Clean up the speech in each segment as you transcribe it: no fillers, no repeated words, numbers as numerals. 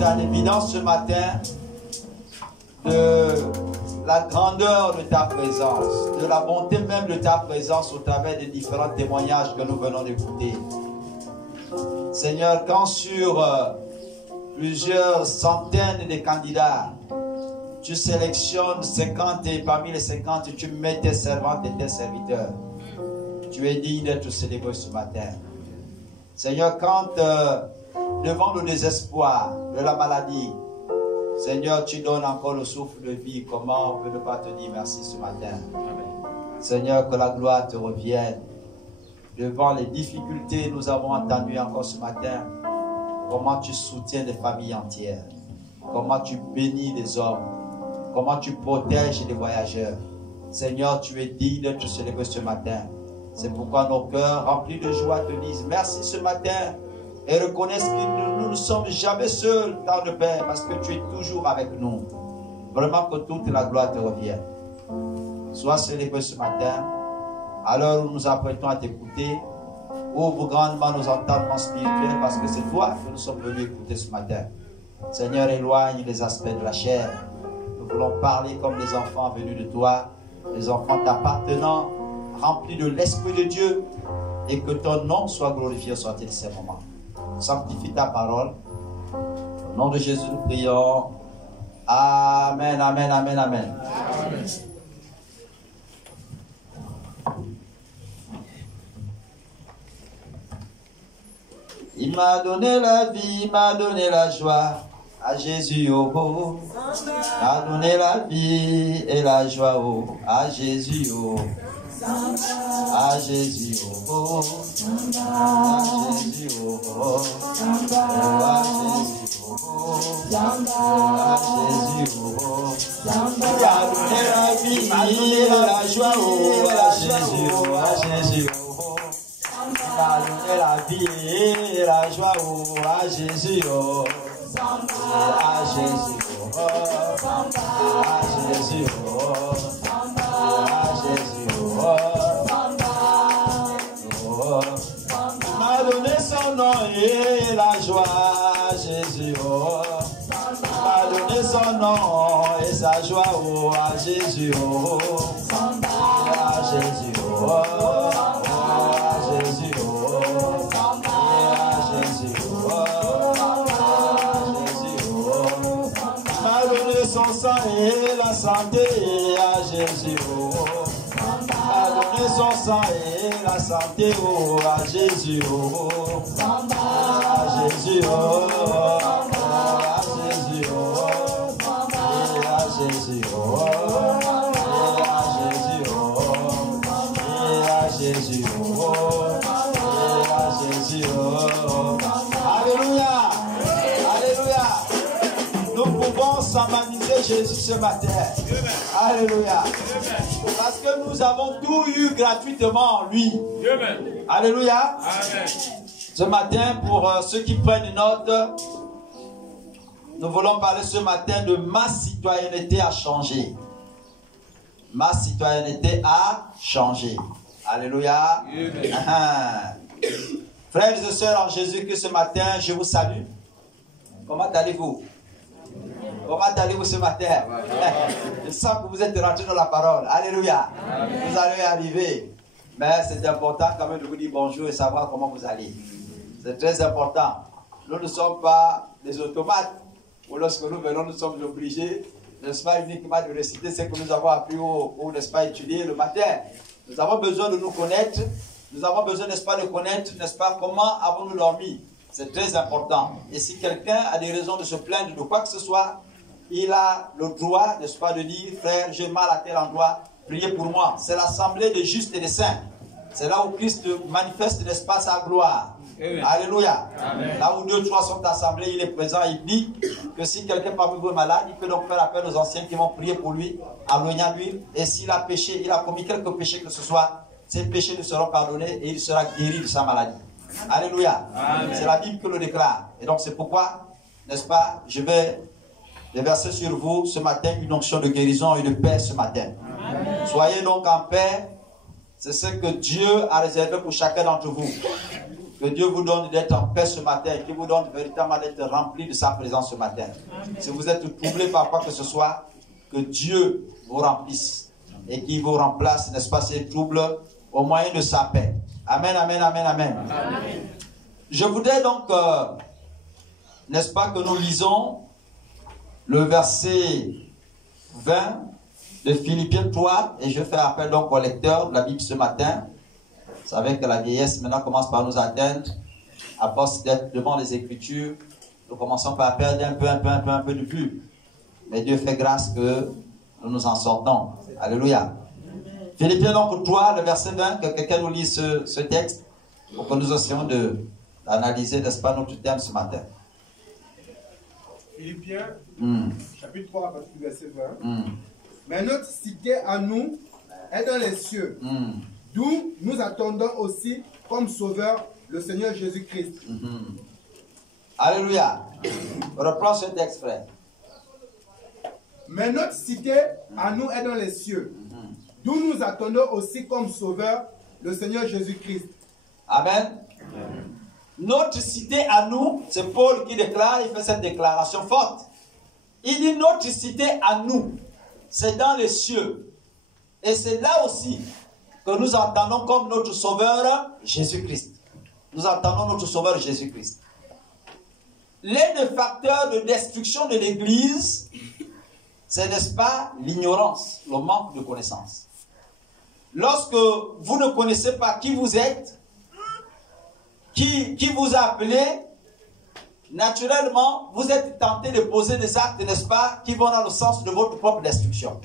mettre en évidence ce matin de la grandeur de ta présence, de la bonté même de ta présence au travers des différents témoignages que nous venons d'écouter. Seigneur, quand sur plusieurs centaines de candidats, tu sélectionnes 50 et parmi les 50, tu mets tes servantes et tes serviteurs. Tu es digne d'être célébré ce matin. Seigneur, quand devant le désespoir de la maladie, Seigneur, tu donnes encore le souffle de vie. Comment on peut ne pas te dire merci ce matin? Seigneur, que la gloire te revienne. Devant les difficultés, nous avons entendu encore ce matin comment tu soutiens des familles entières, comment tu bénis des hommes, comment tu protèges les voyageurs. Seigneur, tu es digne de te célébrer ce matin. C'est pourquoi nos cœurs remplis de joie te disent merci ce matin et reconnaissent que nous ne sommes jamais seuls dans le Père parce que tu es toujours avec nous. Vraiment que toute la gloire te revienne. Sois célébré ce matin. À l'heure où nous apprêtons à t'écouter, ouvre grandement nos entendements spirituels parce que c'est toi que nous sommes venus écouter ce matin. Seigneur, éloigne les aspects de la chair. Nous voulons parler comme les enfants venus de toi, les enfants t'appartenant, remplis de l'Esprit de Dieu, et que ton nom soit glorifié au sortir de ces moments. Sanctifie ta parole. Au nom de Jésus, nous prions. Amen, amen, amen, amen. Amen. Il m'a donné la vie, il m'a donné la joie. À Jésus, oh, oh. Il m'a donné la vie et la joie, oh. À Jésus, oh. À Jésus, oh, oh. À Jésus, oh, oh. À Jésus, oh, oh. À Jésus, oh, oh. Il a donné la vie et la joie, oh. À Jésus, oh, à Jésus, oh, oh. Il a donné la vie et la joie, oh. À Jésus, oh. À Jésus, oh. À Jésus, oh. À Jésus, oh. Il m'a donné son nom et la joie, Jésus, oh. Il m'a donné son nom et sa joie, oh, à Jésus, oh. À Jésus, oh. À Jésus, oh. À Jésus, oh. À Jésus, oh. Il m'a donné son sang et la santé, à Jésus, oh. A donné son sang et la santé, oh, à Jésus, oh, à Jésus, oh, à Jésus, oh, et à Jésus, oh, et à Jésus, oh, et à Jésus, oh, et à Jésus, oh. Alléluia, alléluia. Nous pouvons s'amaniser Jésus ce matin. Alléluia. Parce que nous avons tout eu gratuitement en lui. Alléluia. Amen. Ce matin, pour ceux qui prennent note, nous voulons parler ce matin de ma citoyenneté a changé. Ma citoyenneté a changé. Alléluia. Amen. Frères et sœurs en Jésus-Christ, ce matin, je vous salue. Comment allez-vous? Comment allez-vous ce matin? Je sens que vous êtes rentrés dans la parole. Alléluia. Amen. Vous allez arriver. Mais c'est important quand même de vous dire bonjour et savoir comment vous allez. C'est très important. Nous ne sommes pas des automates où lorsque nous venons, nous sommes obligés, n'est-ce pas, uniquement de réciter ce que nous avons appris ou n'est-ce pas, étudier le matin. Nous avons besoin de nous connaître. Nous avons besoin, n'est-ce pas, de connaître, n'est-ce pas, comment avons-nous dormi. C'est très important. Et si quelqu'un a des raisons de se plaindre de quoi que ce soit, il a le droit, n'est-ce pas, de dire, frère, j'ai mal à tel endroit, priez pour moi. C'est l'assemblée des justes et des saints. C'est là où Christ manifeste, n'est-ce pas, sa gloire. Amen. Alléluia. Amen. Là où 2 ou 3 sont assemblés, il est présent. Il dit que si quelqu'un parmi vous est malade, il peut donc faire appel aux anciens qui vont prier pour lui, en loignant lui. Et s'il a péché, il a commis quelques péchés que ce soit, ses péchés lui seront pardonnés et il sera guéri de sa maladie. Alléluia. C'est la Bible qui le déclare. Et donc c'est pourquoi, n'est-ce pas, je vais déverser sur vous ce matin une onction de guérison et de paix ce matin. Amen. Soyez donc en paix. C'est ce que Dieu a réservé pour chacun d'entre vous. Que Dieu vous donne d'être en paix ce matin, qu'il vous donne véritablement d'être rempli de sa présence ce matin. Amen. Si vous êtes troublé par quoi que ce soit, que Dieu vous remplisse et qu'il vous remplace, n'est-ce pas, ces troubles au moyen de sa paix. Amen, amen, amen, amen. Amen. Je voudrais donc, n'est-ce pas, que nous lisons le verset 20 de Philippiens 3, et je fais appel donc au lecteur de la Bible ce matin. Vous savez que la vieillesse maintenant commence par nous atteindre. À force d'être devant les Écritures, nous commençons par perdre un peu de vue. Mais Dieu fait grâce que nous nous en sortons. Alléluia. Philippiens donc 3, le verset 20, que quelqu'un nous lise ce texte pour que nous essayons d'analyser, n'est-ce pas, notre thème ce matin. Philippiens, chapitre 3, à partir du verset 20. Mais notre cité à nous est dans les cieux. D'où nous attendons aussi comme sauveur le Seigneur Jésus-Christ. Alléluia. Reprends ce texte, frère. Mais notre cité à nous est dans les cieux. D'où nous attendons aussi comme sauveur le Seigneur Jésus-Christ. Amen. Notre cité à nous, c'est Paul qui déclare, il fait cette déclaration forte. Il dit notre cité à nous, c'est dans les cieux. Et c'est là aussi que nous entendons comme notre sauveur Jésus-Christ. Nous entendons notre sauveur Jésus-Christ. L'un des facteurs de destruction de l'Église, c'est, n'est-ce pas, l'ignorance, le manque de connaissance. Lorsque vous ne connaissez pas qui vous êtes, qui vous a appelé, naturellement, vous êtes tenté de poser des actes, n'est-ce pas, qui vont dans le sens de votre propre destruction.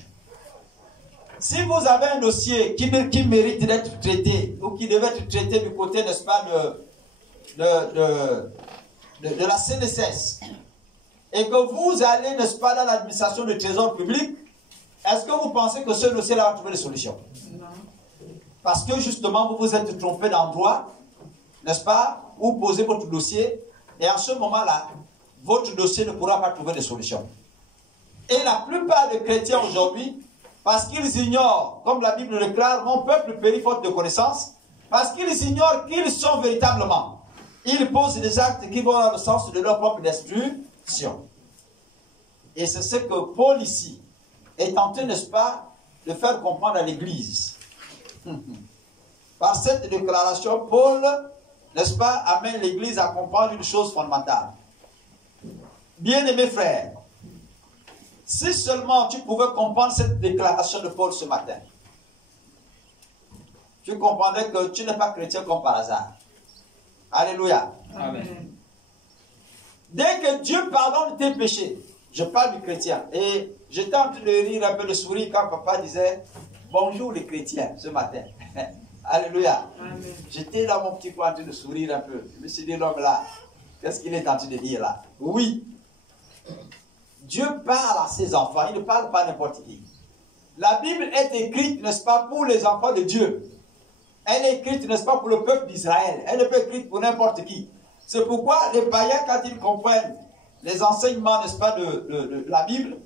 Si vous avez un dossier qui mérite d'être traité, ou qui devait être traité du côté, n'est-ce pas, de la CNSS, et que vous allez, n'est-ce pas, dans l'administration du trésor public, est-ce que vous pensez que ce dossier-là va trouver des solutions? Non. Parce que justement, vous vous êtes trompé d'endroit, n'est-ce pas, ou posez votre dossier, et en ce moment-là, votre dossier ne pourra pas trouver de solution. Et la plupart des chrétiens aujourd'hui, parce qu'ils ignorent, comme la Bible le déclare, mon peuple périt faute de connaissance, parce qu'ils ignorent qui ils sont véritablement. Ils posent des actes qui vont dans le sens de leur propre destruction. Et c'est ce que Paul ici est tenté, n'est-ce pas, de faire comprendre à l'Église. Par cette déclaration, Paul, n'est-ce pas, amène l'Église à comprendre une chose fondamentale. Bien-aimés frères, si seulement tu pouvais comprendre cette déclaration de Paul ce matin, tu comprendrais que tu n'es pas chrétien comme par hasard. Alléluia. Amen. Dès que Dieu pardonne tes péchés, je parle du chrétien, et j'étais en train de rire un peu, de sourire quand papa disait bonjour les chrétiens ce matin. Alléluia. J'étais dans mon petit coin en train de sourire un peu. Je me suis dit, l'homme là, qu'est-ce qu'il est en train de dire là? Oui. Dieu parle à ses enfants, il ne parle pas à n'importe qui. La Bible est écrite, n'est-ce pas, pour les enfants de Dieu. Elle est écrite, n'est-ce pas, pour le peuple d'Israël. Elle n'est pas écrite pour n'importe qui. C'est pourquoi les païens, quand ils comprennent les enseignements, n'est-ce pas, de la Bible,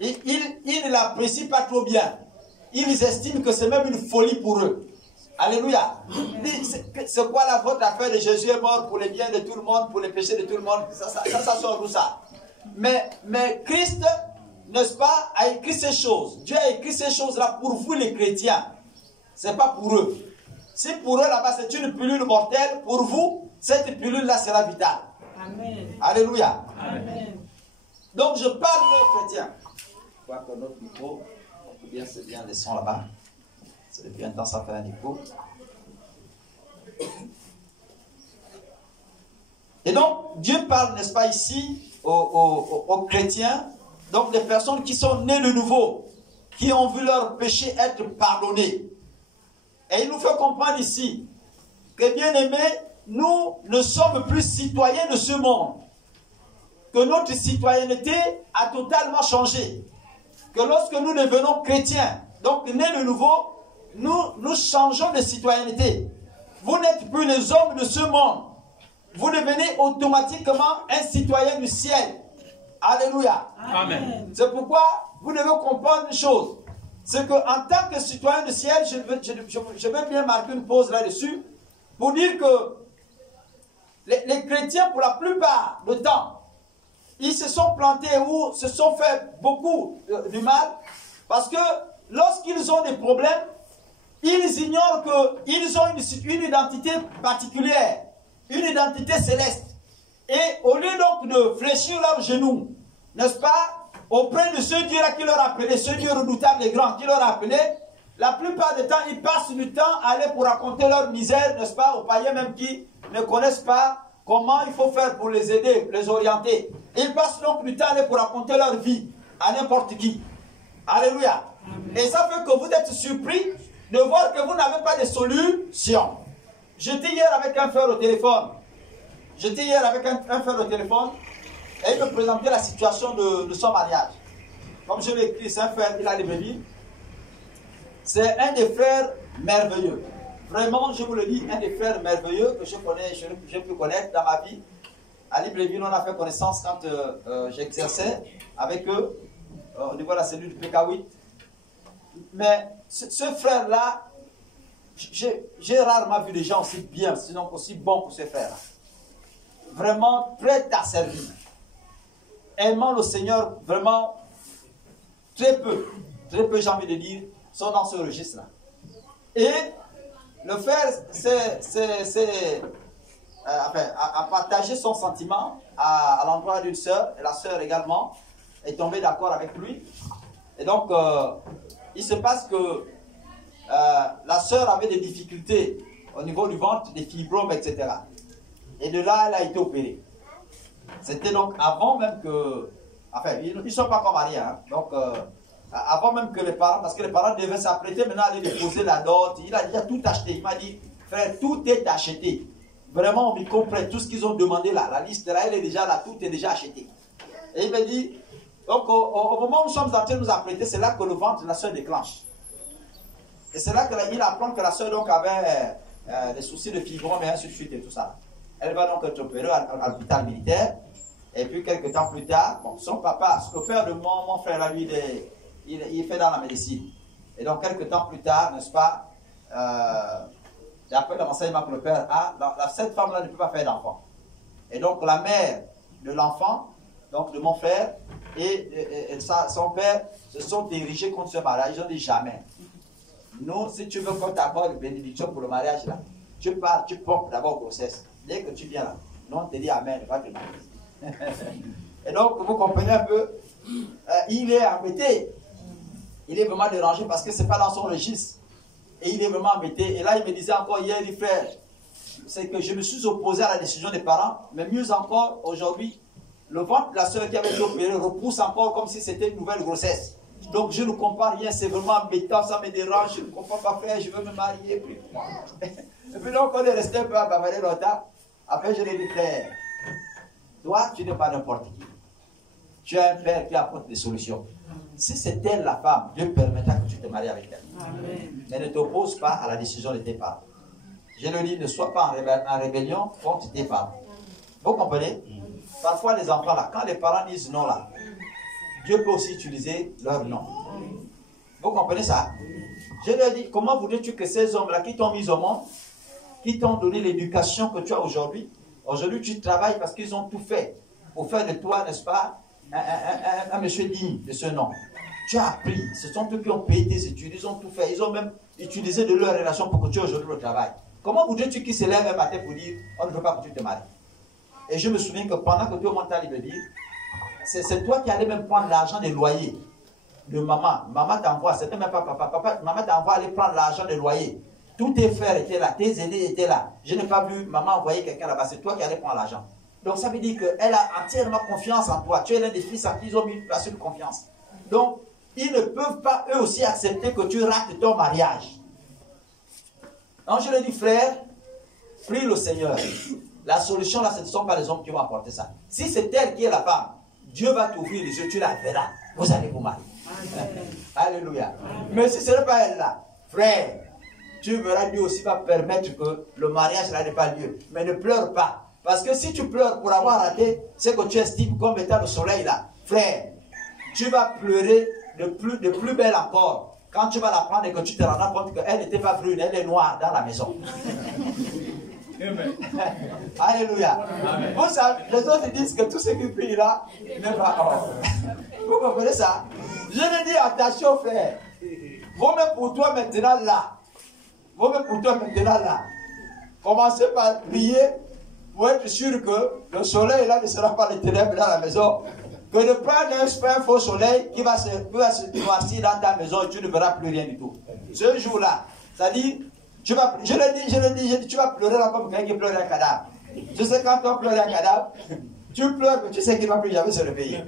ils ne l'apprécient pas trop bien. Ils estiment que c'est même une folie pour eux. Alléluia. C'est quoi la faute affaire de Jésus est mort pour les biens de tout le monde, pour les péchés de tout le monde? Ça sort d'où ça? Mais Christ, n'est-ce pas, a écrit ces choses. Dieu a écrit ces choses-là pour vous les chrétiens. Ce n'est pas pour eux. Si pour eux là-bas c'est une pilule mortelle, pour vous, cette pilule-là sera vitale. Amen. Alléluia. Amen. Donc je parle aux chrétiens. Je crois que notre micro, c'est bien les sons là-bas. C'est depuis un temps ça fait un écho. Et donc, Dieu parle, n'est-ce pas, ici, aux chrétiens, donc des personnes qui sont nées de nouveau, qui ont vu leurs péchés être pardonnés. Et il nous fait comprendre ici que, bien aimés, nous ne sommes plus citoyens de ce monde. Que notre citoyenneté a totalement changé. Que lorsque nous devenons chrétiens, donc nés de nouveau, nous changeons de citoyenneté. Vous n'êtes plus les hommes de ce monde. Vous devenez automatiquement un citoyen du ciel. Alléluia. Amen. C'est pourquoi vous devez comprendre une chose. C'est qu'en tant que citoyen du ciel, je veux bien marquer une pause là-dessus pour dire que les chrétiens, pour la plupart du temps, ils se sont plantés ou se sont fait beaucoup du mal parce que lorsqu'ils ont des problèmes, ils ignorent qu'ils ont une identité particulière, une identité céleste. Et au lieu donc de fléchir leurs genoux, n'est-ce pas, auprès de ce Dieu-là qui leur a appelé, ce Dieu redoutable et grand qui leur a appelé, la plupart du temps, ils passent du temps à aller pour raconter leur misère, n'est-ce pas, aux païens même qui ne connaissent pas comment il faut faire pour les aider, les orienter. Ils passent donc du temps à aller pour raconter leur vie à n'importe qui. Alléluia. Et ça fait que vous êtes surpris de voir que vous n'avez pas de solution. J'étais hier avec un frère au téléphone. J'étais hier avec un frère au téléphone et il me présentait la situation de son mariage. Comme je l'ai écrit, c'est un frère, il a des bébés. C'est un des frères merveilleux. Vraiment, je vous le dis, un des frères merveilleux que je connais, j'ai pu connaître dans ma vie. À Libreville, on a fait connaissance quand j'exerçais avec eux au niveau de la cellule du PK8. Mais ce frère-là, j'ai rarement vu des gens aussi bien, sinon aussi bons que ce frère-là. Vraiment prêt à servir. Aimant le Seigneur, vraiment très peu, j'ai envie de dire, sont dans ce registre-là. Et le frère a partagé son sentiment à l'endroit d'une sœur, et la sœur également est tombée d'accord avec lui. Et donc, il se passe que la sœur avait des difficultés au niveau du ventre, des fibromes, etc. Et de là, elle a été opérée. C'était donc avant même que... Enfin, ils ne sont pas encore mariés. Hein, donc, avant même que les parents... Parce que les parents devaient s'apprêter maintenant à aller déposer la dot. Il a déjà tout acheté. Il m'a dit, frère, tout est acheté. Vraiment, on m'y comprend. Tout ce qu'ils ont demandé là, la liste là, elle est déjà là. Tout est déjà acheté. Et il m'a dit... Donc, au moment où nous sommes en train de nous apprêter, c'est là que le ventre de la soeur déclenche. Et c'est là qu'il apprend que la soeur donc avait des soucis de fibromes et ainsi de suite et tout ça. Elle va donc être opérée à l'hôpital militaire. Et puis, quelques temps plus tard, bon, son papa, le père de mon frère, là, lui, il fait dans la médecine. Et donc, quelques temps plus tard, n'est-ce pas, après l'enseignement que le père a, cette femme-là ne peut pas faire d'enfant. Et donc, la mère de l'enfant, donc de mon frère, et son père se sont dirigés contre ce mariage. Ils ont dit jamais. Nous, si tu veux qu'on t'apporte une bénédiction pour le mariage, là, tu pars, tu pompes d'abord grossesse. Dès que tu viens là, non, on te dit amen, va te marier. Et donc, vous comprenez un peu, il est embêté. Il est vraiment dérangé parce que ce n'est pas dans son registre. Et il est vraiment embêté. Et là, il me disait encore hier, il dit, frère, c'est que je me suis opposé à la décision des parents, mais mieux encore, aujourd'hui, le ventre de la soeur qui avait été opérée repousse encore comme si c'était une nouvelle grossesse. Donc je ne comprends rien, c'est vraiment embêtant, ça me dérange, je ne comprends pas faire, je veux me marier. Et puis donc on est resté un peu à bavarder longtemps. Après je lui ai dit, frère, toi tu n'es pas n'importe qui. Tu as un père qui apporte des solutions. Si c'est elle la femme, Dieu permettra que tu te maries avec elle. Amen. Mais ne t'oppose pas à la décision de tes parents. Je lui dis, ne sois pas en rébellion contre tes parents. Vous comprenez? Parfois les enfants là, quand les parents disent non là, Dieu peut aussi utiliser leur nom. Vous comprenez ça? Je leur dis, comment voudrais-tu que ces hommes-là qui t'ont mis au monde, qui t'ont donné l'éducation que tu as aujourd'hui, tu travailles parce qu'ils ont tout fait pour faire de toi, n'est-ce pas, un monsieur digne de ce nom. Tu as appris, ce sont eux qui ont payé tes études, ils ont tout fait, ils ont même utilisé de leur relation pour que tu aies aujourd'hui le travail. Comment voudrais-tu qu'ils se lèvent un matin pour dire, on ne veut pas que tu te maries? Et je me souviens que pendant que tu es au montant Libreville, c'est toi qui allais même prendre l'argent des loyers de maman. Maman t'envoie, c'était même pas papa. Maman t'envoie aller prendre l'argent des loyers. Tous tes frères étaient là, tes aînés étaient là. Je n'ai pas vu maman envoyer quelqu'un là-bas, c'est toi qui allais prendre l'argent. Donc ça veut dire qu'elle a entièrement confiance en toi. Tu es l'un des fils en qui ils ont mis placé une confiance. Donc, ils ne peuvent pas eux aussi accepter que tu rates ton mariage. Donc je leur dis, frère, prie le Seigneur. La solution là, ce ne sont pas les hommes qui vont apporter ça. Si c'est elle qui est la femme, Dieu va t'ouvrir les yeux, tu la verras. Vous allez vous marier. Alléluia. Mais si ce n'est pas elle là, frère, tu verras, Dieu aussi va permettre que le mariage là n'ait pas lieu. Mais ne pleure pas. Parce que si tu pleures pour avoir raté ce que tu estimes comme étant le soleil là, frère, tu vas pleurer de plus belle encore. Quand tu vas la prendre et que tu te rendras compte qu'elle n'était pas brune, elle est noire dans la maison. Alléluia. Vous savez, les autres disent que tout ce qui brille là n'est pas or. Vous comprenez ça? Je le dis, attention frère. Vous-même pour toi maintenant là. Vous-même pour toi maintenant là. Commencez par prier pour être sûr que le soleil là ne sera pas les ténèbres dans la maison. Que de prendre un faux soleil qui va se noircir dans ta maison et tu ne verras plus rien du tout. Ce jour-là, c'est-à-dire, je le dis, tu vas pleurer là comme quelqu'un qui pleure un cadavre. Tu sais, quand on pleure un cadavre, tu pleures que tu sais qu'il ne va plus jamais se réveiller.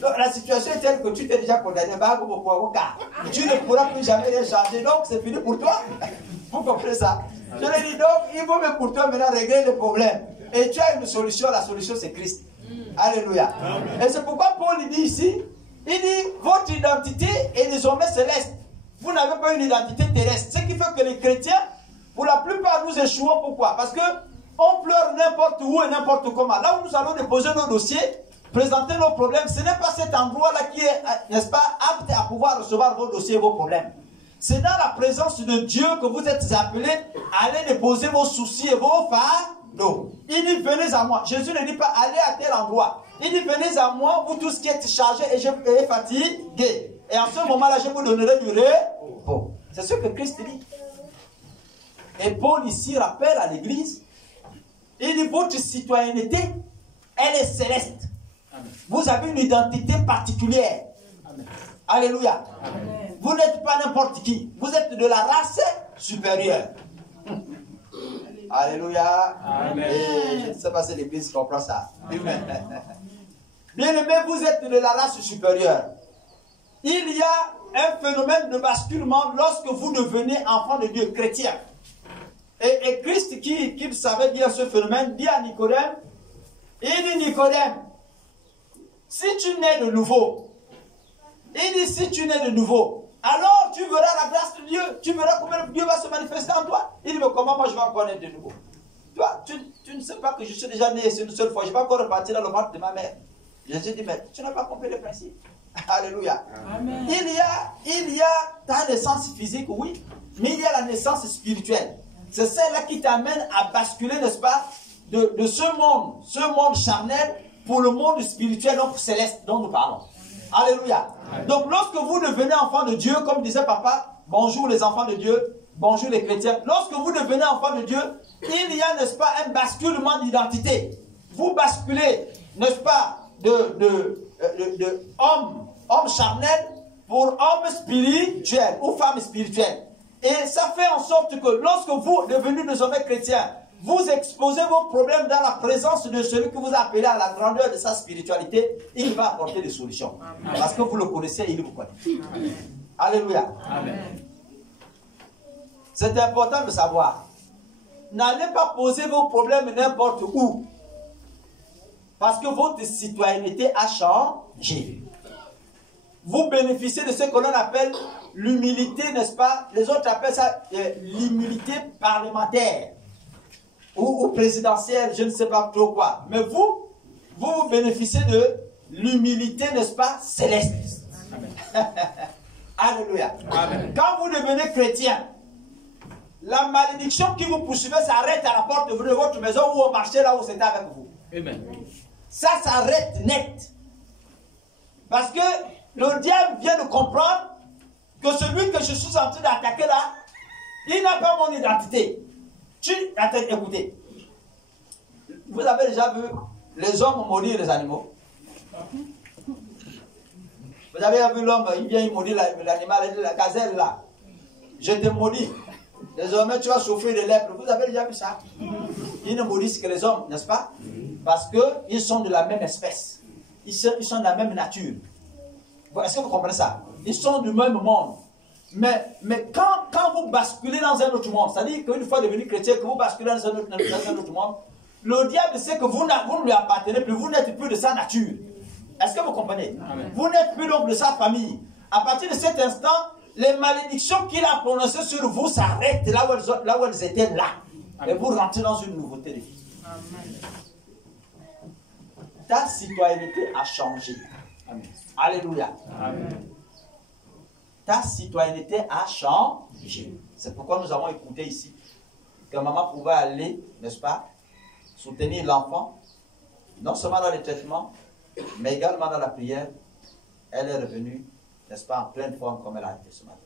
Donc la situation est telle que tu t'es déjà condamné, tu ne pourras plus jamais les changer, donc c'est fini pour toi. Vous comprenez ça? Je le dis donc, il vaut même pour toi maintenant régler le problème. Et tu as une solution, la solution c'est Christ. Alléluia. Et c'est pourquoi Paul dit ici, il dit, votre identité est désormais céleste. Vous n'avez pas une identité terrestre. Ce qui fait que les chrétiens, pour la plupart, nous échouons. Pourquoi? Parce que on pleure n'importe où et n'importe comment. Là où nous allons déposer nos dossiers, présenter nos problèmes, ce n'est pas cet endroit-là qui est, n'est-ce pas, apte à pouvoir recevoir vos dossiers et vos problèmes. C'est dans la présence de Dieu que vous êtes appelés à aller déposer vos soucis et vos fardeaux. Il dit, venez à moi. Jésus ne dit pas, allez à tel endroit. Il dit, venez à moi, vous tous qui êtes chargés et fatigués. Et en ce moment-là, je vous donnerai du repos. C'est ce que Christ dit. Et Paul ici rappelle à l'église, il dit, votre citoyenneté, elle est céleste. Amen. Vous avez une identité particulière. Amen. Alléluia. Amen. Vous n'êtes pas n'importe qui. Vous êtes de la race supérieure. Alléluia. Amen. Et je ne sais pas si l'église comprend ça. Amen. Bien aimé, vous êtes de la race supérieure. Il y a un phénomène de basculement lorsque vous devenez enfant de Dieu, chrétien. Et Christ, qui savait bien ce phénomène, dit à Nicodème, il dit, Nicodème, si tu nais de nouveau, il dit, si tu nais de nouveau, alors tu verras la grâce de Dieu, tu verras comment Dieu va se manifester en toi. Il dit, mais comment moi je vais encore naître de nouveau? Toi, tu ne sais pas que je suis déjà né une seule fois, je vais encore repartir dans le ventre de ma mère. Jésus dit, mais tu n'as pas compris le principe. Alléluia. Amen. Il y a ta naissance physique, oui, mais il y a la naissance spirituelle. C'est celle-là qui t'amène à basculer, n'est-ce pas, de ce monde charnel pour le monde spirituel, donc céleste dont nous parlons. Alléluia. Amen. Donc lorsque vous devenez enfant de Dieu, comme disait papa, bonjour les enfants de Dieu, bonjour les chrétiens, lorsque vous devenez enfant de Dieu, il y a, n'est-ce pas, un basculement d'identité. Vous basculez, n'est-ce pas, de homme charnel pour homme spirituel ou femme spirituelle. Et ça fait en sorte que lorsque vous devenez désormais chrétien, vous exposez vos problèmes dans la présence de celui que vous appelez à la grandeur de sa spiritualité, il va apporter des solutions. Amen. Parce que vous le connaissez, il vous connaît. Amen. Alléluia. Amen. C'est important de savoir. N'allez pas poser vos problèmes n'importe où. Parce que votre citoyenneté a changé. Vous bénéficiez de ce que l'on appelle l'humilité, n'est-ce pas? Les autres appellent ça l'humilité parlementaire ou présidentielle, je ne sais pas trop quoi. Mais vous bénéficiez de l'humilité, n'est-ce pas, céleste. Amen. Alléluia. Amen. Quand vous devenez chrétien, la malédiction qui vous poursuivait s'arrête à la porte de votre maison ou au marché là où c'était avec vous. Amen. Ça s'arrête net. Parce que le diable vient de comprendre que celui que je suis en train d'attaquer là, il n'a pas mon identité. Écoutez, vous avez déjà vu les hommes maudire les animaux? Vous avez vu l'homme, il vient, il maudit l'animal, la gazelle là. Je te maudis. Désormais, tu vas souffrir de lèpre. Vous avez déjà vu ça? Ils ne maudissent que les hommes, n'est-ce pas? Parce qu'ils sont de la même espèce. Ils sont de la même nature. Est-ce que vous comprenez ça? Ils sont du même monde. Mais quand vous basculez dans un autre monde, c'est-à-dire qu'une fois devenu chrétien, que vous basculez dans un autre monde, le diable sait que vous ne lui appartenez plus, vous n'êtes plus de sa nature. Est-ce que vous comprenez? Amen. Vous n'êtes plus donc de sa famille. À partir de cet instant, les malédictions qu'il a prononcées sur vous s'arrêtent là où elles étaient là. Amen. Et vous rentrez dans une nouveauté de vie. Amen. Ta citoyenneté a changé. Amen. Alléluia. Amen. Ta citoyenneté a changé. C'est pourquoi nous avons écouté ici que maman pouvait aller, n'est-ce pas, soutenir l'enfant, non seulement dans les traitements, mais également dans la prière, elle est revenue, n'est-ce pas, en pleine forme comme elle a été ce matin.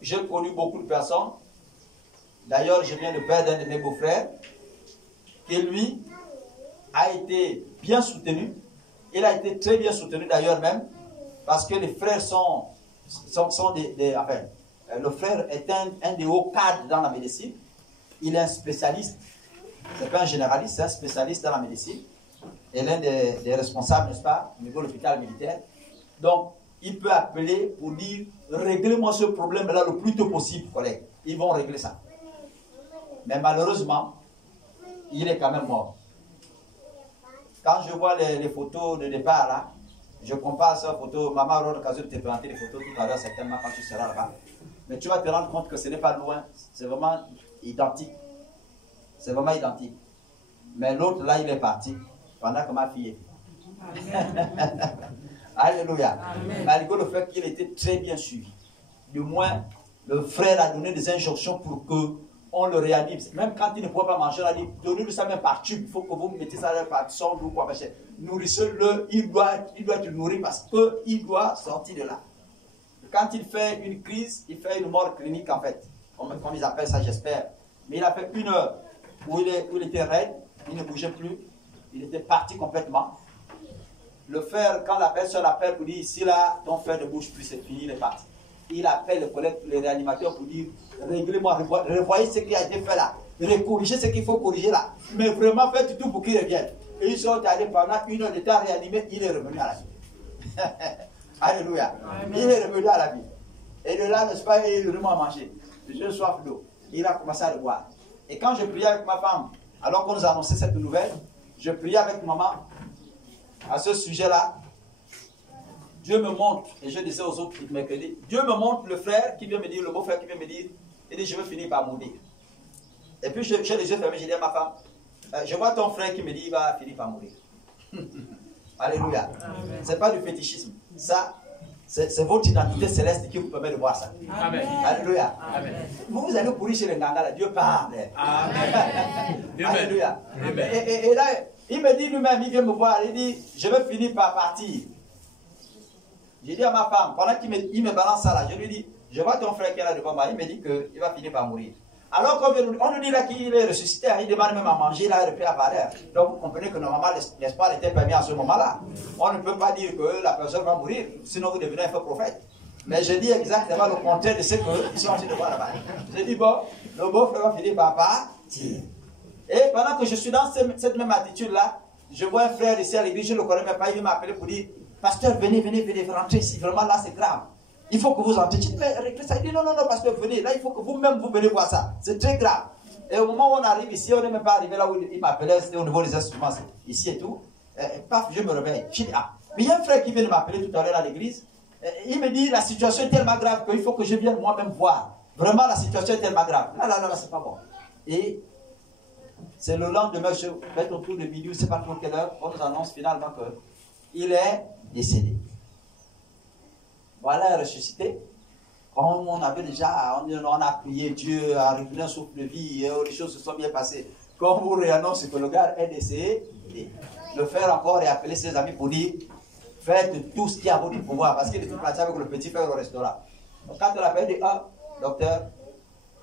J'ai connu beaucoup de personnes. D'ailleurs, je viens de perdre un de mes beaux-frères, qui lui a été bien soutenu. Il a été très bien soutenu d'ailleurs même, parce que les frères sont enfin, le frère est un des hauts cadres dans la médecine. Il est un spécialiste. C'est pas un généraliste, c'est un spécialiste dans la médecine. Et l'un des responsables, n'est-ce pas, au niveau de l'hôpital militaire. Donc, il peut appeler pour dire, réglez-moi ce problème-là le plus tôt possible, collègue. Ils vont régler ça. Mais malheureusement, il est quand même mort. Quand je vois les photos de départ là, je compare cette photo, maman aura l'occasion de te présenter les photos tout à l'heure, certainement quand tu seras là-bas. Mais tu vas te rendre compte que ce n'est pas loin, c'est vraiment identique. C'est vraiment identique. Mais l'autre là, il est parti pendant que ma fille est. Alléluia. Malgré le fait qu'il était très bien suivi. Du moins, le frère a donné des injonctions pour que on le réanime. Même quand il ne pourra pas manger, on a dit, donnez-lui ça même par tube. Il faut que vous mettez ça par sonde ou quoi. Nourrissez-le, il doit être nourri parce qu'il doit sortir de là. Quand il fait une crise, il fait une mort clinique en fait. Comme ils appellent ça, j'espère. Mais il a fait 1 heure où il était raide, il ne bougeait plus, il était parti complètement. Le frère, quand la personne appelle pour dire, ici là, ton frère ne bouge plus, c'est fini, il est parti. Il appelle les collègues, les réanimateurs pour dire, réglez-moi, revoyez ce qui a été fait là, corrigez ce qu'il faut corriger là. Mais vraiment, faites tout pour qu'il revienne. Et ils sont allés pendant 1 heure de temps réanimé, il est revenu à la vie. Alléluia. Amen. Il est revenu à la vie. Et de là, n'est-ce pas, il est revenu à manger. J'ai soif d'eau. Il a commencé à le boire. Et quand je priais avec ma femme, alors qu'on nous annonçait cette nouvelle, je priais avec maman à ce sujet-là. Dieu me montre, et je disais aux autres mercredi, Dieu me montre le frère qui vient me dire, le beau-frère qui vient me dire, il dit, je veux finir par mourir. Et puis j'ai les yeux fermés, j'ai dit à ma femme, je vois ton frère qui me dit, il va finir par mourir. Alléluia. Ce n'est pas du fétichisme. Ça, c'est votre identité céleste qui vous permet de voir ça. Amen. Alléluia. Amen. Vous allez courir chez les Nganga, là, Dieu parle. Amen. Alléluia. Amen. Et là, il me dit lui-même, il vient me voir, il dit, je vais finir par partir. J'ai dit à ma femme, pendant qu'il me balance ça là, je lui dis, je vois ton frère qui est là devant moi, il me dit qu'il va finir par mourir. Alors qu'on nous dit là qu'il est ressuscité, il demande même à manger, là, il reprit à parler. Donc vous comprenez que normalement l'espoir était permis à ce moment-là. On ne peut pas dire que la personne va mourir, sinon vous devenez un faux prophète. Mais je dis exactement le contraire de ce qu'ils sont en train de voir là-bas. Je dis bon, le beau-frère va finir par partir. Et pendant que je suis dans cette même attitude-là, je vois un frère ici à l'église, je ne le connais même pas, il m'a appelé pour dire, pasteur, venez, rentrez ici, vraiment là c'est grave. Il faut que vous entrez. Je dis, mais réglez ça. Il dit, non, pasteur, venez. Là, il faut que vous-même, vous venez voir ça. C'est très grave. Et au moment où on arrive ici, on n'est même pas arrivé là où il m'appelait, c'était au niveau des instruments, ici et tout. Paf, je me réveille. Je dis, ah. Mais il y a un frère qui vient de m'appeler tout à l'heure à l'église. Il me dit, la situation est tellement grave qu'il faut que je vienne moi-même voir. Vraiment, la situation est tellement grave. Là, c'est pas bon. Et c'est le lendemain, je fais autour de midi, je ne sais pas trop quelle heure, on nous annonce finalement qu'il est décédé. Voilà, ressuscité. Comme on avait déjà, on a prié Dieu, a revenu un souffle de vie, et les choses se sont bien passées. Comme vous réannoncez que le gars est décédé, le frère encore est appelé ses amis pour dire, faites tout ce qui est à votre pouvoir, parce qu'il était parti avec le petit frère au restaurant. Donc quand on appelle, il dit, ah, docteur,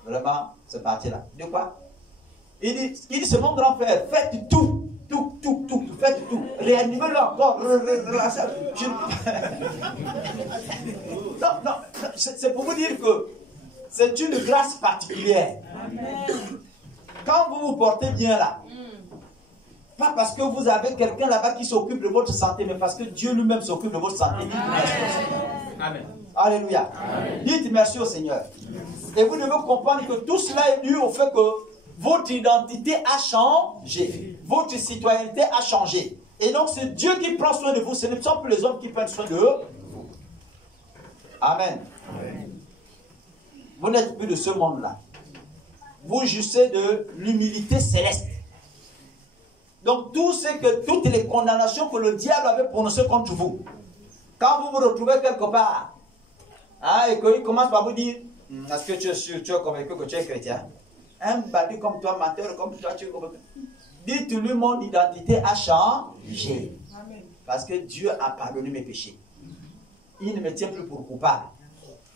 vraiment, c'est parti là. De quoi? Il dit, c'est mon grand frère, faites tout. Faites tout. Réanimez-le encore. Non, c'est pour vous dire que c'est une grâce particulière. Amen. Quand vous vous portez bien là, pas parce que vous avez quelqu'un là-bas qui s'occupe de votre santé, mais parce que Dieu lui-même s'occupe de votre santé. Amen. Alléluia. Amen. Dites merci au Seigneur. Et vous devez comprendre que tout cela est dû au fait que votre identité a changé. Votre citoyenneté a changé. Et donc c'est Dieu qui prend soin de vous. Ce ne sont plus les hommes qui prennent soin de vous. Amen. Amen. Vous n'êtes plus de ce monde-là. Vous jouissez de l'humilité céleste. Donc toutes les condamnations que le diable avait prononcées contre vous, quand vous vous retrouvez quelque part, et qu'il commence par vous dire, Est-ce que tu es sûr, tu es convaincu que tu es chrétien? Un bandit comme toi, menteur comme toi, tu es convaincu. Dites-lui, mon identité a changé. Amen. Parce que Dieu a pardonné mes péchés. Il ne me tient plus pour coupable.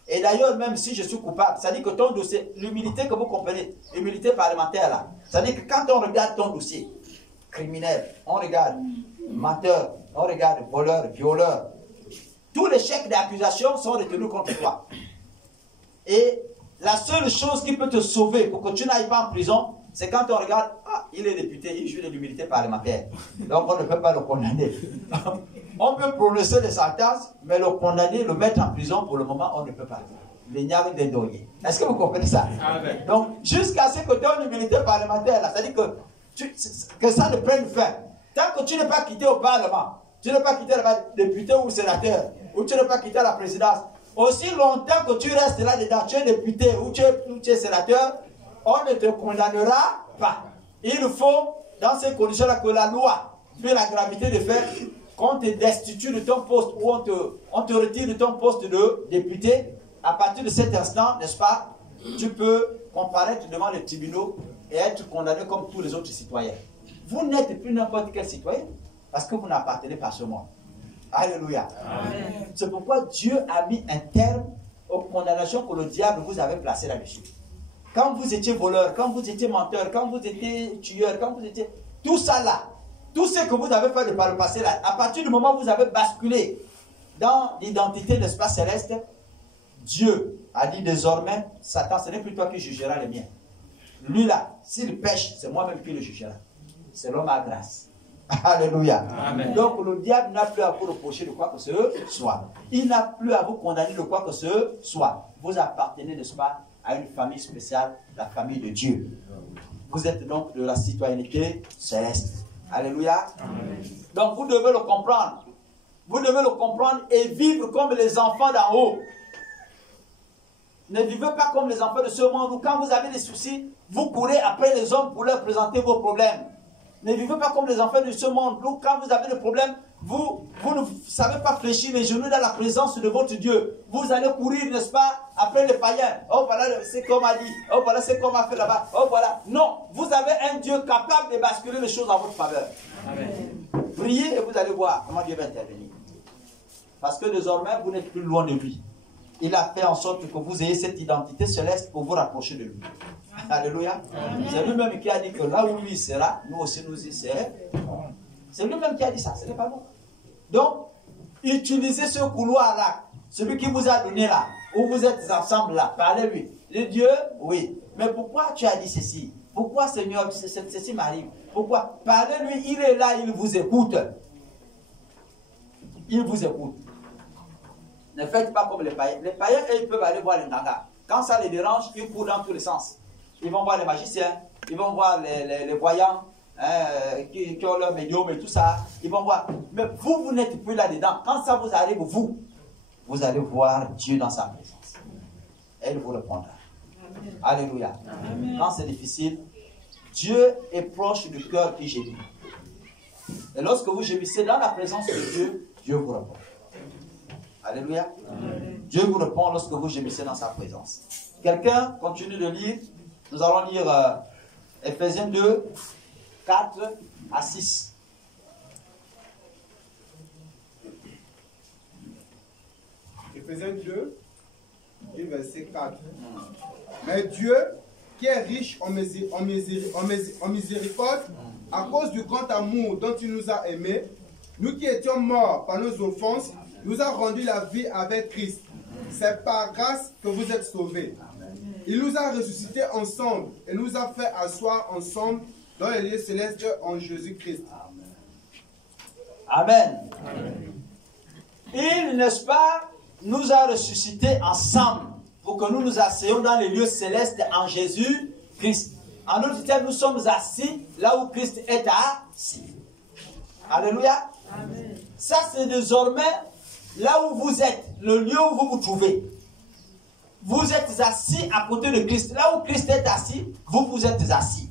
Et d'ailleurs, même si je suis coupable, ça dit que ton dossier, l'humilité que vous comprenez, l'humilité parlementaire là, ça dit que quand on regarde ton dossier criminel, on regarde menteur, on regarde voleur, violeur, tous les chèques d'accusation sont retenus contre toi. Et la seule chose qui peut te sauver pour que tu n'ailles pas en prison, c'est quand on regarde, ah, il est député, il joue de l'humilité parlementaire. Donc on ne peut pas le condamner. On peut prononcer des sentences, mais le condamner, le mettre en prison, pour le moment, on ne peut pas. Est-ce que vous comprenez ça? Amen. Donc, jusqu'à ce que ton humilité parlementaire, c'est-à-dire que ça ne prenne fin. Tant que tu n'es pas quitté au Parlement, tu n'es pas quitté le député ou le sénateur, ou tu n'es pas quitté la présidence, aussi longtemps que tu restes là-dedans, tu es député ou tu es sénateur, on ne te condamnera pas. Il faut, dans ces conditions-là, que la loi, puis la gravité des faits, qu'on te destitue de ton poste ou on te retire de ton poste de député, à partir de cet instant, n'est-ce pas, tu peux comparaître devant les tribunaux et être condamné comme tous les autres citoyens. Vous n'êtes plus n'importe quel citoyen parce que vous n'appartenez pas à ce monde. Alléluia. C'est pourquoi Dieu a mis un terme aux condamnations que le diable vous avait placées là-dessus. Quand vous étiez voleur, quand vous étiez menteur, quand vous étiez tueur, quand vous étiez... Tout ça là, tout ce que vous avez fait par le passé là, à partir du moment où vous avez basculé dans l'identité de l'espace céleste, Dieu a dit désormais, Satan, ce n'est plus toi qui jugeras les miens. Lui là, s'il pêche, c'est moi-même qui le jugera. C'est l'homme à grâce. Alléluia. Amen. Donc le diable n'a plus à vous reprocher de quoi que ce soit. Il n'a plus à vous condamner de quoi que ce soit. Vous appartenez, n'est-ce pas, à une famille spéciale, la famille de Dieu. Vous êtes donc de la citoyenneté céleste. Alléluia. Amen. Donc vous devez le comprendre. Vous devez le comprendre et vivre comme les enfants d'en haut. Ne vivez pas comme les enfants de ce monde où quand vous avez des soucis, vous courez après les hommes pour leur présenter vos problèmes. Ne vivez pas comme les enfants de ce monde où quand vous avez des problèmes, vous ne savez pas fléchir les genoux dans la présence de votre Dieu. Vous allez courir, n'est-ce pas, après les païens. Oh voilà, c'est comme a dit. Oh voilà, c'est comme a fait là-bas. Oh voilà. Non, vous avez un Dieu capable de basculer les choses en votre faveur. Amen. Priez et vous allez voir comment Dieu va intervenir. Parce que désormais, vous n'êtes plus loin de lui. Il a fait en sorte que vous ayez cette identité céleste pour vous rapprocher de lui. Alléluia. C'est lui-même qui a dit que là où lui sera, nous aussi nous y serons. C'est lui-même qui a dit ça, ce n'est pas moi. Donc, utilisez ce couloir-là, celui qui vous a donné là, où vous êtes ensemble là, parlez-lui. Le Dieu, oui. Mais pourquoi tu as dit ceci? Pourquoi Seigneur, ceci m'arrive? Pourquoi? Parlez-lui, il est là, il vous écoute. Il vous écoute. Ne faites pas comme les païens. Les païens, ils peuvent aller voir les Ndanga. Quand ça les dérange, ils courent dans tous les sens. Ils vont voir les magiciens, ils vont voir les voyants, qui ont leur médium et tout ça. Ils vont voir. Mais vous, vous n'êtes plus là-dedans. Quand ça vous arrive, vous allez voir Dieu dans sa présence. Et il vous répondra. Amen. Alléluia. Amen. Quand c'est difficile, Dieu est proche du cœur qui gémit. Et lorsque vous gémissez dans la présence de Dieu, Dieu vous répond. Alléluia. Amen. Dieu vous répond lorsque vous gémissez dans sa présence. Quelqu'un continue de lire. Nous allons lire Ephésiens 2, 4 à 6. Ephésiens 2, verset 4. Mais Dieu, qui est riche en miséricorde, à cause du grand amour dont il nous a aimés, nous qui étions morts par nos offenses, nous a rendu la vie avec Christ. C'est par grâce que vous êtes sauvés. Il nous a ressuscités ensemble et nous a fait asseoir ensemble dans les lieux célestes en Jésus-Christ. Amen. Amen. Il, n'est-ce pas, nous a ressuscités ensemble pour que nous nous asseyions dans les lieux célestes en Jésus-Christ. En d'autres termes, nous sommes assis là où Christ est assis. Alléluia. Amen. Ça, c'est désormais là où vous êtes, le lieu où vous vous trouvez. Vous êtes assis à côté de Christ. Là où Christ est assis, vous êtes assis.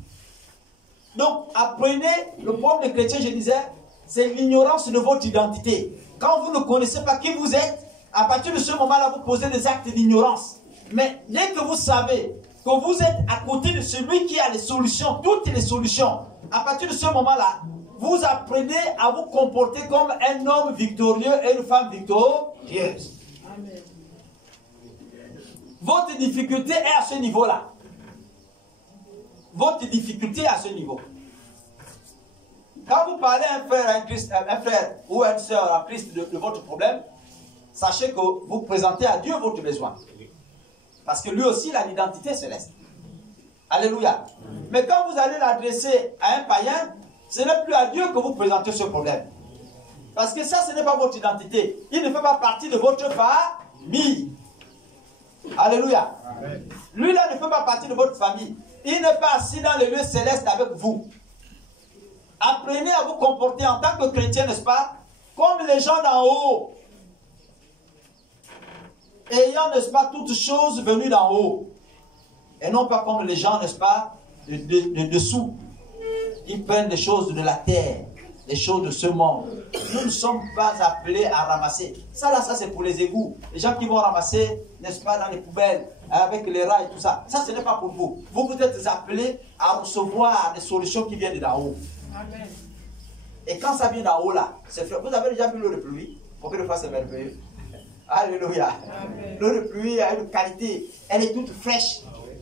Donc, apprenez, le problème des chrétiens, je disais, c'est l'ignorance de votre identité. Quand vous ne connaissez pas qui vous êtes, à partir de ce moment-là, vous posez des actes d'ignorance. Mais dès que vous savez que vous êtes à côté de celui qui a les solutions, toutes les solutions, à partir de ce moment-là, vous apprenez à vous comporter comme un homme victorieux et une femme victorieuse. Amen. Votre difficulté est à ce niveau-là. Votre difficulté est à ce niveau. Quand vous parlez à un frère ou à une soeur en Christ de votre problème, sachez que vous présentez à Dieu votre besoin. Parce que lui aussi, il a l'identité céleste. Alléluia. Mais quand vous allez l'adresser à un païen, ce n'est plus à Dieu que vous présentez ce problème. Parce que ça, ce n'est pas votre identité. Il ne fait pas partie de votre famille. Alléluia. Amen. Lui là ne fait pas partie de votre famille. Il n'est pas assis dans les lieux célestes avec vous. Apprenez à vous comporter en tant que chrétien, n'est-ce pas, comme les gens d'en haut. Ayant, n'est-ce pas, toutes choses venues d'en haut. Et non pas comme les gens, n'est-ce pas, de dessous. Ils prennent des choses de la terre, des choses de ce monde. Nous ne sommes pas appelés à ramasser. Ça là, ça c'est pour les égouts. Les gens qui vont ramasser, n'est-ce pas, dans les poubelles, avec les rats et tout ça. Ça, ce n'est pas pour vous. Vous êtes appelés à recevoir des solutions qui viennent d'en haut. Amen. Et quand ça vient d'en haut là, vous avez déjà vu l'eau de pluie? Combien de fois c'est merveilleux? Alléluia. L'eau de pluie a une qualité, elle est toute fraîche.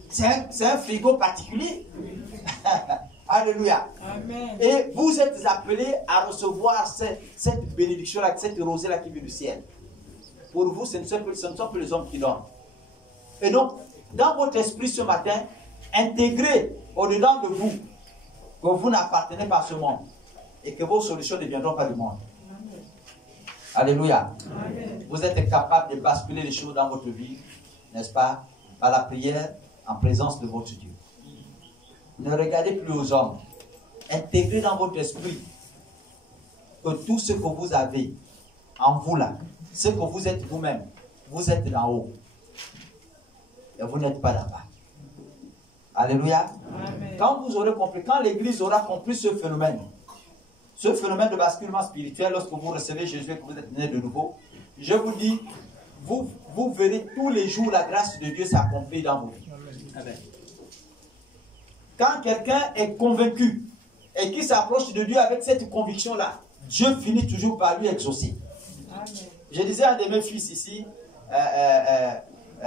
C'est un frigo particulier. Alléluia. Amen. Et vous êtes appelés à recevoir cette bénédiction-là, cette rosée-là qui vient du ciel. Pour vous, ce ne sont que les hommes qui donnent. Et donc, dans votre esprit ce matin, intégrez au-dedans de vous que vous n'appartenez pas à ce monde et que vos solutions ne viendront pas du monde. Amen. Alléluia. Amen. Vous êtes capable de basculer les choses dans votre vie, n'est-ce pas, par la prière en présence de votre Dieu. Ne regardez plus aux hommes. Intégrez dans votre esprit que tout ce que vous avez en vous là, ce que vous êtes vous-même, vous êtes d'en haut. Et vous n'êtes pas là-bas. Alléluia. Amen. Quand vous aurez compris, quand l'Église aura compris ce phénomène de basculement spirituel, lorsque vous recevez Jésus et que vous êtes né de nouveau, je vous dis, vous verrez tous les jours la grâce de Dieu s'accomplir dans vos vies. Amen. Quand quelqu'un est convaincu et qui s'approche de Dieu avec cette conviction-là, Dieu finit toujours par lui exaucer. Amen. Je disais à un de mes fils ici,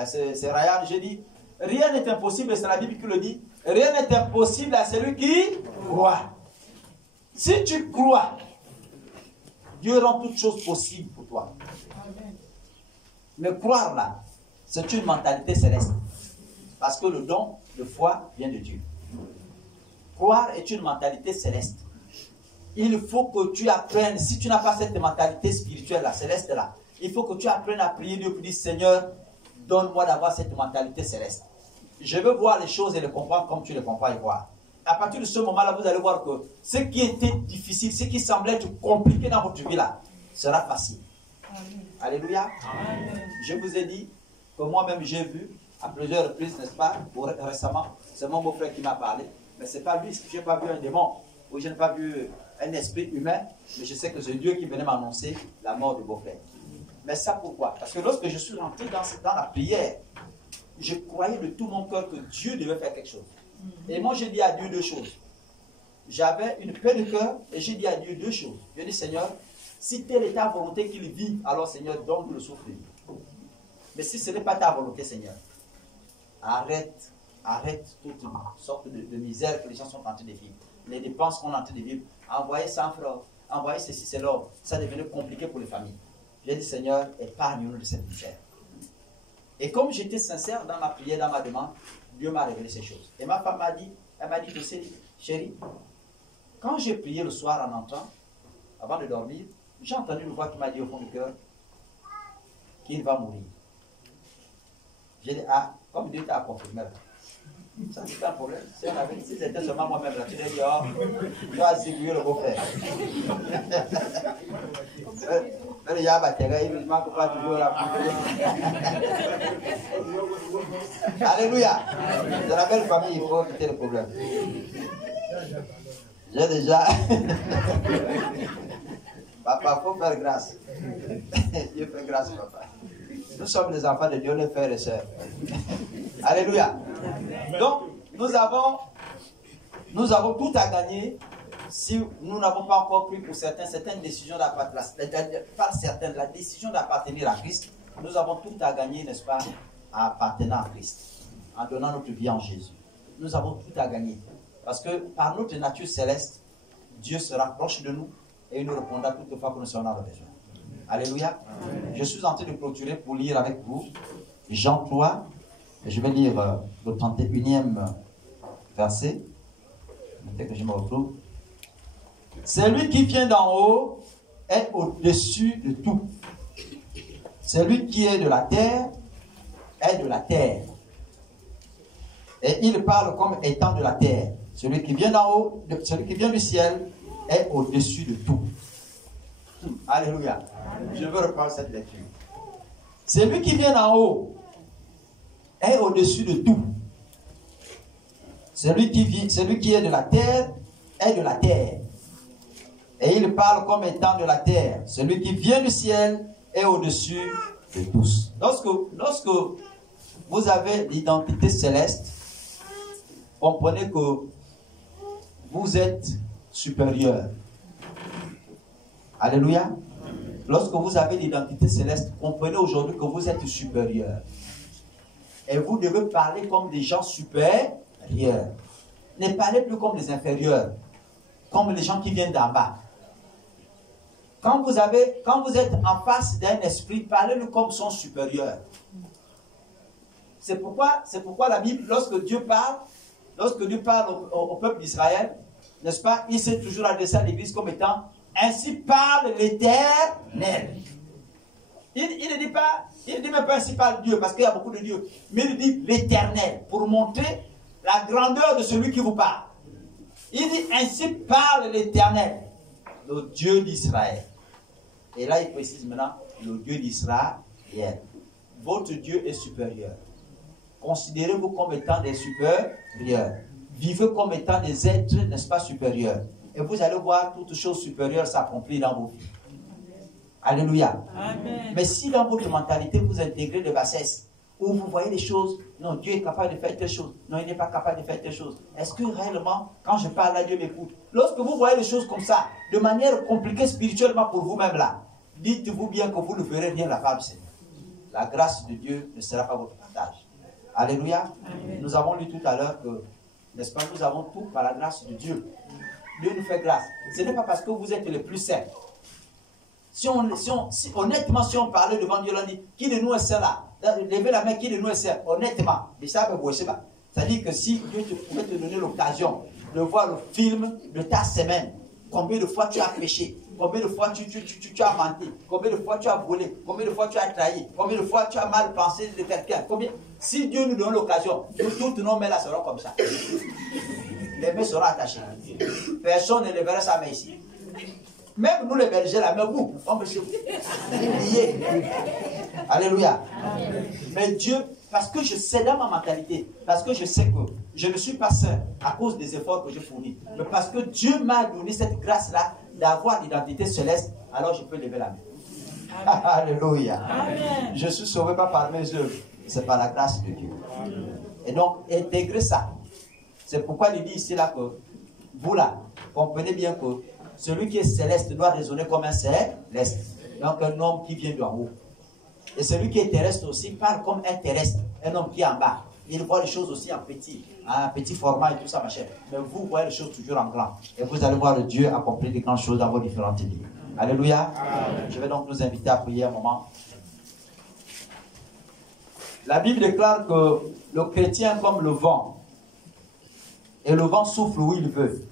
c'est Ryan, j'ai dit, rien n'est impossible, c'est la Bible qui le dit, rien n'est impossible à celui qui croit. Si tu crois, Dieu rend toutes choses possibles pour toi. Amen. Mais croire là, c'est une mentalité céleste. Parce que le don de foi vient de Dieu. Croire est une mentalité céleste. Il faut que tu apprennes, si tu n'as pas cette mentalité spirituelle là, céleste là, il faut que tu apprennes à prier Dieu pour dire, Seigneur, donne-moi d'avoir cette mentalité céleste. Je veux voir les choses et les comprendre comme tu les comprends et voir. À partir de ce moment-là, vous allez voir que ce qui était difficile, ce qui semblait être compliqué dans votre vie là, sera facile. Amen. Alléluia. Amen. Je vous ai dit que moi-même j'ai vu à plusieurs reprises, n'est-ce pas, récemment, c'est mon beau-frère qui m'a parlé, mais ce n'est pas lui, je n'ai pas vu un démon, ou je n'ai pas vu un esprit humain, mais je sais que c'est Dieu qui venait m'annoncer la mort du beau-frère. Mais ça pourquoi? Parce que lorsque je suis rentré dans la prière, je croyais de tout mon cœur que Dieu devait faire quelque chose. Et moi, j'ai dit à Dieu deux choses. J'avais une paix de cœur et j'ai dit à Dieu deux choses. Je dis, Seigneur, si telle est ta volonté qu'il vive, alors Seigneur, donne-lui le souffle de vie. Mais si ce n'est pas ta volonté, Seigneur, arrête toute sorte de misère que les gens sont en train de vivre. Les dépenses qu'on est en train de vivre. Envoyer 100 francs, envoyer ceci, c'est l'or. Ça devenait compliqué pour les familles. J'ai dit, Seigneur, épargne-nous de cette misère. Et comme j'étais sincère dans ma prière, dans ma demande, Dieu m'a révélé ces choses. Et ma femme m'a dit, tu sais, chérie, quand j'ai prié le soir en entrant, avant de dormir, j'ai entendu une voix qui m'a dit au fond du cœur qu'il va mourir. J'ai dit, comme Dieu t'a confirmé, ça c'est pas un problème. Si c'était seulement moi-même, là, tu dirais, tu vas zigouiller le beau-frère. Il ne manque pas toujours la Alléluia. Dans la belle famille, il faut quitter le problème. J'ai déjà. Papa, il faut faire grâce. Dieu fait grâce, papa. Nous sommes les enfants de Dieu, les frères et sœurs. Alléluia. Donc, nous avons tout à gagner si nous n'avons pas encore pris pour certaines décisions d'appartenir, la décision d'appartenir à Christ. Nous avons tout à gagner, n'est-ce pas, à appartenir à Christ, en donnant notre vie en Jésus. Nous avons tout à gagner. Parce que par notre nature céleste, Dieu se rapproche de nous et il nous répondra toutefois que nous sommes dans le besoin. Alléluia. Amen. Je suis en train de clôturer pour lire avec vous Jean 3. Et je vais lire le 31e verset. Dès que je me retrouve. Celui qui vient d'en haut est au-dessus de tout. Celui qui est de la terre est de la terre. Et il parle comme étant de la terre. Celui qui vient d'en haut, celui qui vient du ciel est au-dessus de tout. Alléluia. Je veux reprendre cette lecture. Celui qui vient d'en haut est au-dessus de tout. Celui qui est de la terre est de la terre. Et il parle comme étant de la terre. Celui qui vient du ciel est au-dessus de tous. Lorsque vous avez l'identité céleste, comprenez que vous êtes supérieur. Alléluia. Lorsque vous avez l'identité céleste, comprenez aujourd'hui que vous êtes supérieur. Et vous devez parler comme des gens supérieurs. Ne parlez plus comme des inférieurs, comme les gens qui viennent d'en bas. Quand vous êtes en face d'un esprit, parlez-le comme son supérieur. C'est pourquoi la Bible, lorsque Dieu parle au peuple d'Israël, n'est-ce pas, il s'est toujours adressé à l'Église comme étant « Ainsi parle l'Éternel ». Il ne dit même pas ainsi parle Dieu, parce qu'il y a beaucoup de dieux, mais il dit l'Éternel, pour montrer la grandeur de celui qui vous parle. Il dit « Ainsi parle l'Éternel, le Dieu d'Israël ». Et là, il précise maintenant le Dieu d'Israël. Votre Dieu est supérieur. Considérez-vous comme étant des supérieurs. Vivez comme étant des êtres, n'est-ce pas, supérieurs. Et vous allez voir toutes choses supérieures s'accomplir dans vos vies. Alléluia. Amen. Mais si dans votre mentalité, vous intégrez des bassesses, où vous voyez les choses, non, Dieu est capable de faire telle chose, non, il n'est pas capable de faire telle chose. Est-ce que réellement, quand je parle à Dieu, m'écoute? Lorsque vous voyez les choses comme ça, de manière compliquée spirituellement pour vous-même là, dites-vous bien que vous ne verrez rien de la part du Seigneur. La grâce de Dieu ne sera pas votre partage. Alléluia. Amen. Nous avons lu tout à l'heure que, n'est-ce pas, nous avons tout par la grâce de Dieu. Dieu nous fait grâce. Ce n'est pas parce que vous êtes les plus saints. Honnêtement, si on parlait devant Dieu, on dit, qui de nous est saint là? Levez la main, qui de nous est saint? Honnêtement. C'est-à-dire que si Dieu pouvait te donner l'occasion de voir le film de ta semaine, combien de fois tu as péché, combien de fois tu as menti, combien de fois tu as volé, combien de fois tu as trahi, combien de fois tu as mal pensé de quelqu'un, si Dieu nous donne l'occasion, toutes nos mains là seront comme ça. Les mains seront attachées. Personne ne lèvera sa main ici. Même nous les bergers là, même vous, on peut se lier. Alléluia. Amen. Mais Dieu, parce que je sais dans ma mentalité, parce que je sais que je ne suis pas saint à cause des efforts que je fournis, mais parce que Dieu m'a donné cette grâce-là d'avoir l'identité céleste, alors je peux lever la main. Alléluia. Amen. Je suis sauvé pas par mes œuvres, c'est par la grâce de Dieu. Amen. Et donc, intégrez ça. C'est pourquoi il dit ici là que vous là, comprenez bien que celui qui est céleste doit raisonner comme un céleste. Donc un homme qui vient d'en haut. Et celui qui est terrestre aussi parle comme un terrestre, un homme qui est en bas. Il voit les choses aussi en petit format et tout ça, machin. Mais vous voyez les choses toujours en grand. Et vous allez voir le Dieu accomplir des grandes choses dans vos différentes vies. Alléluia. Amen. Je vais donc nous inviter à prier un moment. La Bible déclare que le chrétien est comme le vent. Et le vent souffle où il veut.